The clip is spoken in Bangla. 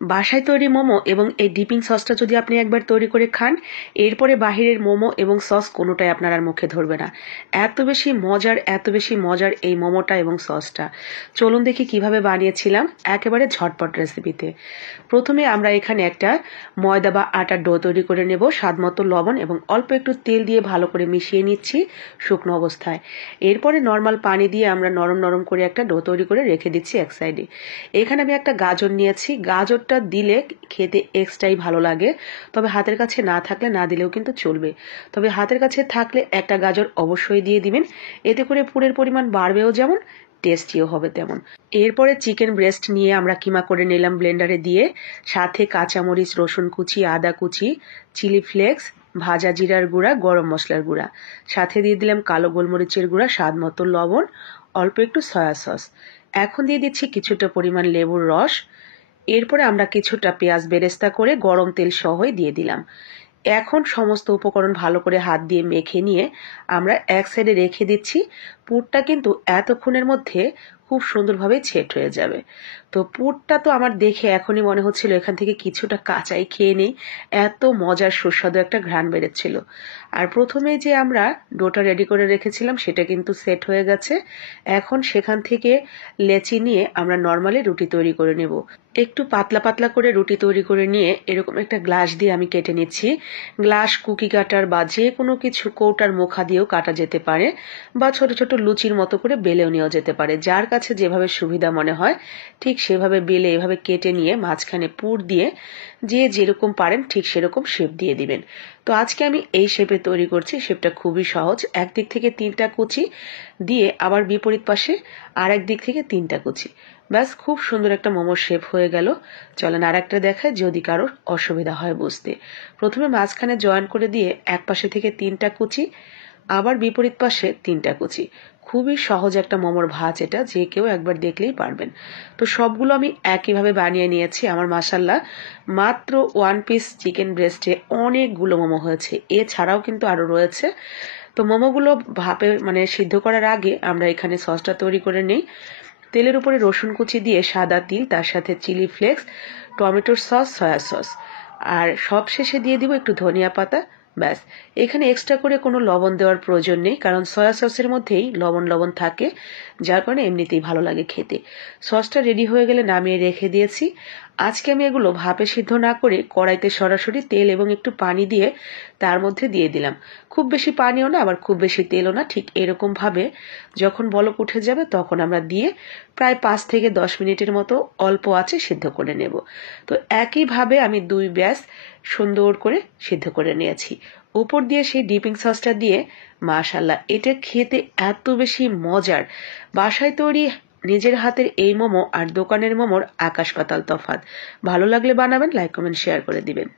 বাসায় তৈরি মোমো এবং এই ডিপিং সসটা যদি আপনি একবার তৈরি করে খান, এরপরে বাহিরের মোমো এবং সস কোনোটাই আপনার আর মুখে ধরবে না। এত বেশি মজার এই মোমোটা এবং সসটা। চলুন দেখি কিভাবে বানিয়েছিলাম একেবারে ঝটপট রেসিপিতে। প্রথমে আমরা এখানে একটা ময়দা বা আটার ডো তৈরি করে নেব। স্বাদমতো লবণ এবং অল্প একটু তেল দিয়ে ভালো করে মিশিয়ে নিচ্ছি শুকনো অবস্থায়। এরপরে নর্মাল পানি দিয়ে আমরা নরম নরম করে একটা ডো তৈরি করে রেখে দিচ্ছি এক সাইডে। এখানে আমি একটা গাজর নিয়েছি। গাজরটা দিলে খেতে এক্সট্রাই ভালো লাগে, তবে হাতের কাছে না থাকলে না দিলেও কিন্তু চলবে। তবে হাতের কাছে থাকলে একটা গাজর অবশ্যই দিয়ে দিবেন, এতে করে পুরের পরিমাণ বাড়বেও যেমন, টেস্টিও হবে তেমন। এরপরে চিকেন ব্রেস্ট নিয়ে আমরা কিমা করে নিলাম ব্লেন্ডারে দিয়ে, সাথে কাঁচামরিচ, রসুন কুচি, আদা কুচি, চিলি ফ্লেক্স, ভাজা জিরার গুঁড়া, গরম মশলার গুঁড়া, সাথে দিয়ে দিলাম কালো গোলমরিচের গুঁড়া, স্বাদ মতো লবণ, অল্প একটু সয়া সস। এখন দিয়ে দিচ্ছি কিছুটা পরিমাণ লেবুর রস। এরপরে আমরা কিছুটা পেঁয়াজ বেরেস্তা করে গরম তেল সহই দিয়ে দিলাম। এখন সমস্ত উপকরণ ভালো করে হাত দিয়ে মেখে নিয়ে আমরা এক সাইডে রেখে দিচ্ছি। পুরটা কিন্তু এতক্ষণের মধ্যে খুব সুন্দরভাবে সেট হয়ে যাবে। তো পুরটা তো আমার দেখে এখনই মনে হচ্ছিল এখান থেকে কিছুটা কাঁচাই খেয়ে নেই, এত মজার সুস্বাদু একটা ঘ্রাণ বেরোচ্ছিল। আর প্রথমে যে আমরা ডোটা রেডি করে রেখেছিলাম সেটা কিন্তু সেট হয়ে গেছে। এখন সেখান থেকে লেচি নিয়ে আমরা নর্মালি রুটি তৈরি করে নেব। একটু পাতলা পাতলা করে রুটি তৈরি করে নিয়ে এরকম একটা গ্লাস দিয়ে আমি কেটে নিচ্ছি। গ্লাস, কুকি কাটার বা যে কোনো কিছু কৌটার মুখা দিয়েও কাটা যেতে পারে, বা ছোট ছোট লুচির মতো করে বেলেও নেওয়া যেতে পারে। যার কাছে যেভাবে সুবিধা মনে হয় ঠিক সেভাবে বেলে এভাবে কেটে নিয়ে মাঝখানে পুর দিয়ে যে যেরকম পারেন ঠিক সেরকম শেপ দিয়ে দিবেন। তো আজকে আমি এই শেপে তৈরি করছি। শেপটা খুবই সহজ। একদিক থেকে 3টা কুচি দিয়ে আবার বিপরীত পাশে আর একদিক থেকে 3টা কুচি, ব্যাস খুব সুন্দর একটা মোমোর শেপ হয়ে গেল। চলেন আর একটা দেখায় যদি কারোর অসুবিধা হয় বুঝতে। প্রথমে মাঝখানে জয়েন করে দিয়ে এক পাশে থেকে 3টা কুচি, আবার বিপরীত পাশে 3টা কুচি। খুবই সহজ একটা মোমোর ভাঁজ, এটা যে কেউ একবার দেখলেই পারবেন। তো সবগুলো আমি একইভাবে বানিয়ে নিয়েছি। আমার মাশাআল্লাহ মাত্র 1 পিস চিকেন ব্রেস্টে অনেকগুলো মোমো হয়েছে। এছাড়াও কিন্তু আরো রয়েছে। তো মোমোগুলো ভাপে সিদ্ধ করার আগে আমরা এখানে সসটা তৈরি করে নিই। তেলের উপরে রসুন কুচি দিয়ে সাদা তিল, তার সাথে চিলি ফ্লেক্স, টমেটোর সস, সয়া সস, আর সব শেষে দিয়ে দিব একটু ধনিয়া পাতা। ব্যাস, এখানে এক্সট্রা করে কোনো লবণ দেওয়ার প্রয়োজন নেই, কারণ সয়া সসের মধ্যেই লবণ লবণ থাকে, যার কারণে এমনিতেই ভালো লাগে খেতে। সসটা রেডি হয়ে গেলে নামিয়ে রেখে দিয়েছি। আজকে আমি এগুলো ভাপে সিদ্ধ না করে কড়াইতে সরাসরি তেল এবং একটু পানি দিয়ে তার মধ্যে দিয়ে দিলাম। খুব বেশি পানিও না, আবার খুব বেশি তেলও না, ঠিক এরকম ভাবে যখন বলক উঠে যাবে তখন আমরা দিয়ে প্রায় 5 থেকে 10 মিনিটের মতো অল্প আঁচে সিদ্ধ করে নেব। তো একইভাবে আমি 2 ব্যাচ সুন্দর করে সিদ্ধ করে নিয়েছি। উপর দিয়ে সেই ডিপিং সসটা দিয়ে মাশাআল্লাহ, এটা খেতে এত বেশি মজার। বাসায় তৈরি নিজের হাতের এই মোমো আর দোকানের মোমোর আকাশ পাতাল তফাৎ। ভালো লাগলে বানাবেন, লাইক কমেন্ট শেয়ার করে দিবেন।